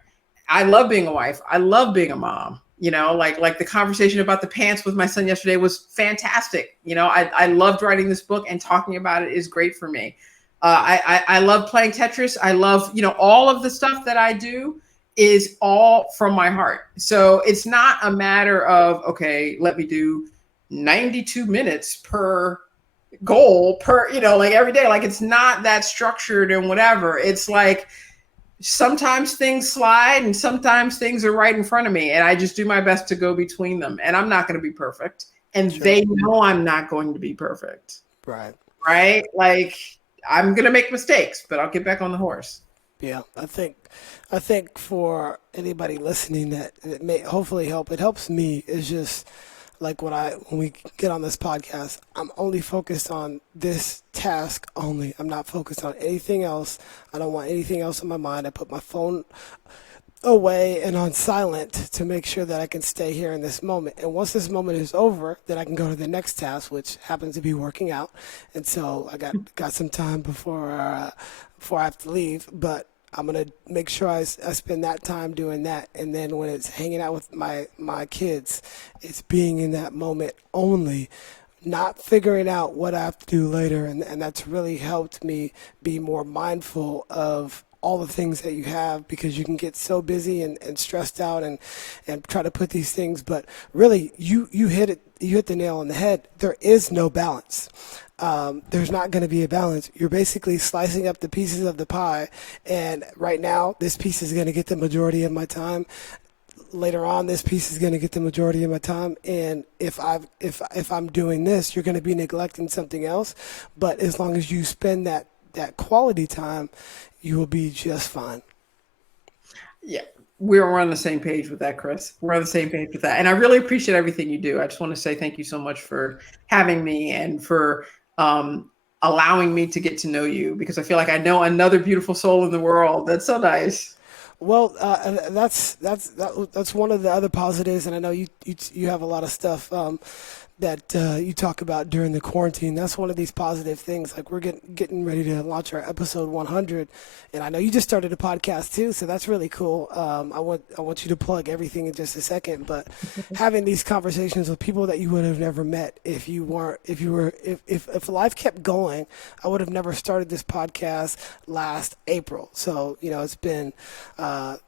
I love being a wife. I love being a mom. Like the conversation about the pants with my son yesterday was fantastic. I loved writing this book, and talking about it is great for me. I love playing Tetris. I love, all of the stuff that I do is all from my heart. So it's not a matter of, okay, let me do 92 minutes per goal per, like every day. Like, it's not that structured and whatever. It's like sometimes things slide and sometimes things are right in front of me, and I just do my best to go between them. And I'm not going to be perfect, and Sure. they know I'm not going to be perfect. Right. Right? Like, I'm going to make mistakes, but I'll get back on the horse. Yeah, I think for anybody listening that it may hopefully help. It helps me. Is just like when we get on this podcast, I'm only focused on this task only. I'm not focused on anything else. I don't want anything else in my mind. I put my phone away and on silent to make sure that I can stay here in this moment. And once this moment is over, then I can go to the next task, which happens to be working out. And so I got some time before I have to leave, but I'm gonna make sure I spend that time doing that. And then when it's hanging out with my kids, it's being in that moment only, not figuring out what I have to do later. And that's really helped me be more mindful of all the things that you have, because you can get so busy and stressed out and try to put these things. But really, you hit the nail on the head. There is no balance. There's not going to be a balance. You're basically slicing up the pieces of the pie, and right now this piece is going to get the majority of my time. Later on, this piece is going to get the majority of my time, and if I'm doing this, you're going to be neglecting something else. But as long as you spend that quality time, you will be just fine. Yeah. We're on the same page with that, Chris. We're on the same page with that. And I really appreciate everything you do. I just want to say thank you so much for having me and for allowing me to get to know you, because I feel like I know another beautiful soul in the world. That's so nice. Well, and that's one of the other positives, and I know you have a lot of stuff that you talk about during the quarantine. That's one of these positive things. Like, we're getting ready to launch our episode 100, and I know you just started a podcast too, so that's really cool. I want you to plug everything in just a second, but having these conversations with people that you would have never met if life kept going, I would have never started this podcast last April. So it's been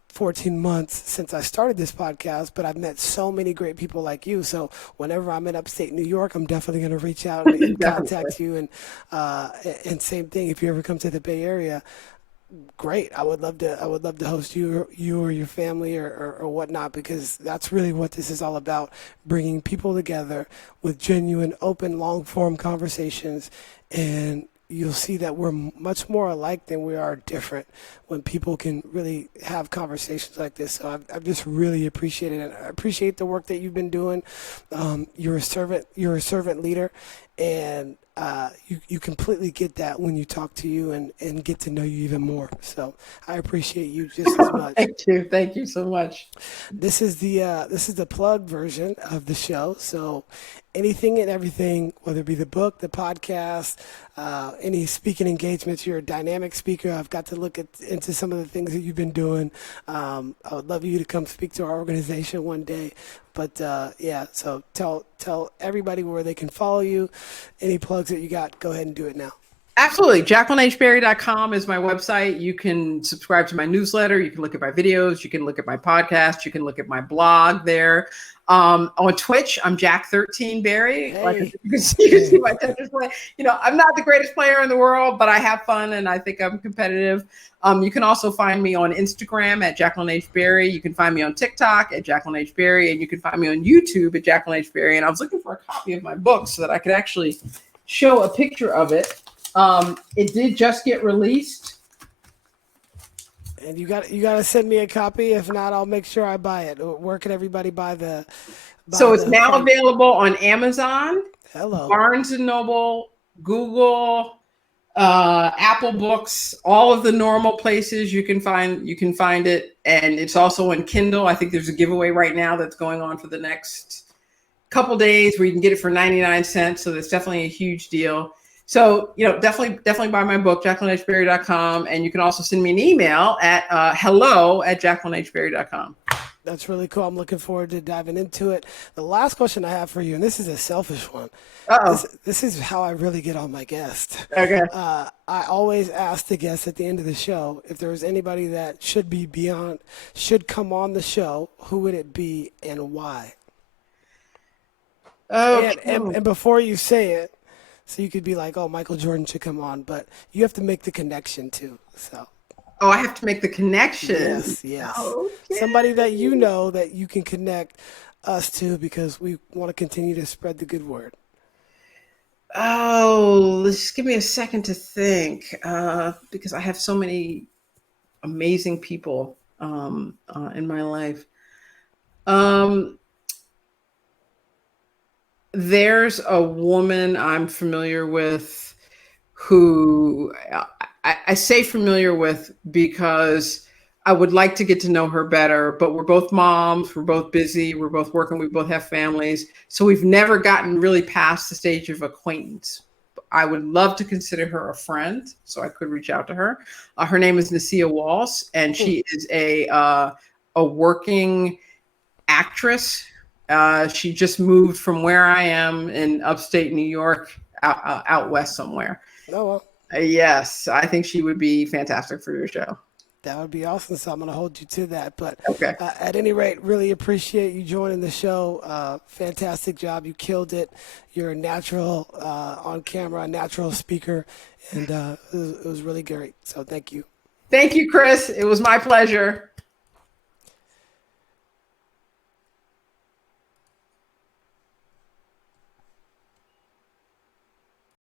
14 months since I started this podcast, but I've met so many great people like you. So whenever I'm in upstate New York, I'm definitely going to reach out and Definitely. contact you. And same thing, if you ever come to the Bay Area, great. I would love to host you or your family or whatnot, because that's really what this is all about: bringing people together with genuine, open, long form conversations. And you'll see that we're much more alike than we are different when people can really have conversations like this. So I've just really appreciated it. I appreciate the work that you've been doing. You're a servant leader, and you completely get that when you talk to you and get to know you even more. So I appreciate you just as much. Thank you. Thank you so much. This is the plug version of the show. So anything and everything, whether it be the book, the podcast, any speaking engagements, you're a dynamic speaker. I've got to look into some of the things that you've been doing. I would love you to come speak to our organization one day. But yeah, so tell everybody where they can follow you. Any plugs that you got, go ahead and do it now. Absolutely. JacquelynHBerry.com is my website. You can subscribe to my newsletter. You can look at my videos. You can look at my podcast. You can look at my blog there. On Twitch, I'm Jack13Berry. Like Hey, you can see my Tetris play. I'm not the greatest player in the world, but I have fun and I think I'm competitive. You can also find me on Instagram at JacquelynHBerry. You can find me on TikTok at JacquelynHBerry, and you can find me on YouTube at JacquelynHBerry. And I was looking for a copy of my book so that I could actually show a picture of it. It did just get released. and you got to send me a copy. If not, I'll make sure I buy it. Where can everybody buy the? So it's now available on Amazon, Hello. Barnes and Noble, Google, Apple Books, all of the normal places you can find it, and it's also on Kindle. I think there's a giveaway right now that's going on for the next couple days where you can get it for 99 cents. So that's definitely a huge deal. So, definitely buy my book, JacquelynHBerry.com. And you can also send me an email at hello@JacquelynHBerry.com. That's really cool. I'm looking forward to diving into it. The last question I have for you, and this is a selfish one. Uh-oh. This is how I really get on my guest. Okay. I always ask the guests at the end of the show if there was anybody that should come on the show, who would it be and why? Okay. And before you say it, so you could be like, oh, Michael Jordan should come on, but you have to make the connection too. So. Oh, I have to make the connection. Yes. Okay. Somebody that you know that you can connect us to because we want to continue to spread the good word. Oh, just give me a second to think, because I have so many amazing people in my life. There's a woman I'm familiar with who I say familiar with because I would like to get to know her better, but we're both moms, we're both busy, we're both working, we both have families. So we've never gotten really past the stage of acquaintance. I would love to consider her a friend, so I could reach out to her. Her name is Nasia Walsh, and she is a working actress. She just moved from where I am in upstate New York out west somewhere. Oh, well. Yes, I think she would be fantastic for your show. That would be awesome. So I'm going to hold you to that. But Okay. At any rate, really appreciate you joining the show. Fantastic job. You killed it. You're a natural on camera, a natural speaker. And it was really great. So thank you. Thank you, Chris. It was my pleasure.